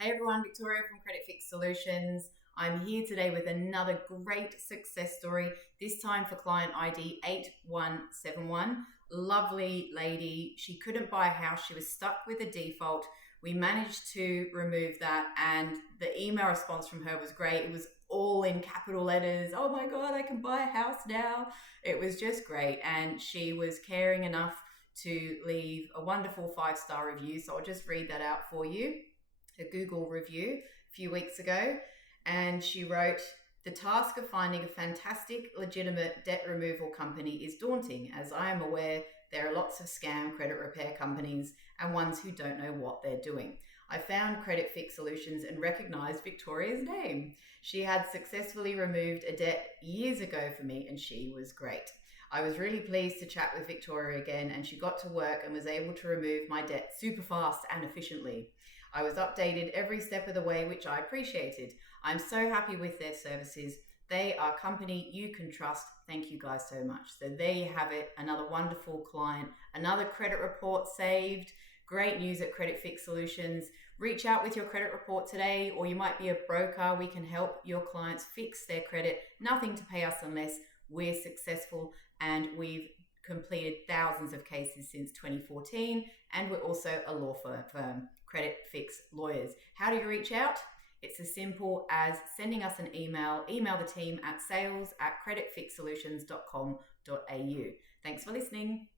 Hey everyone, Victoria from Credit Fix Solutions. I'm here today with another great success story, this time for client ID 8171. Lovely lady. She couldn't buy a house. She was stuck with a default. We managed to remove that, and the email response from her was great. It was all in capital letters. Oh my God, I can buy a house now. It was just great. And she was caring enough to leave a wonderful 5-star review. So I'll just read that out for you. A Google review a few weeks ago, and she wrote, "The task of finding a fantastic, legitimate debt removal company is daunting, as I am aware there are lots of scam credit repair companies and ones who don't know what they're doing. I found Credit Fix Solutions and recognized Victoria's name. She had successfully removed a debt years ago for me, and she was great. I was really pleased to chat with Victoria again, and she got to work and was able to remove my debt super fast and efficiently. I was updated every step of the way, which I appreciated. I'm so happy with their services. They are a company you can trust. Thank you guys so much." So there you have it. Another wonderful client, another credit report saved. Great news at Credit Fix Solutions. Reach out with your credit report today, or you might be a broker. We can help your clients fix their credit. Nothing to pay us unless we're successful, and we've completed thousands of cases since 2014, and we're also a law firm, Credit Fix Lawyers. How do you reach out? It's as simple as sending us an email. Email the team at sales@creditfixsolutions.com.au. Thanks for listening.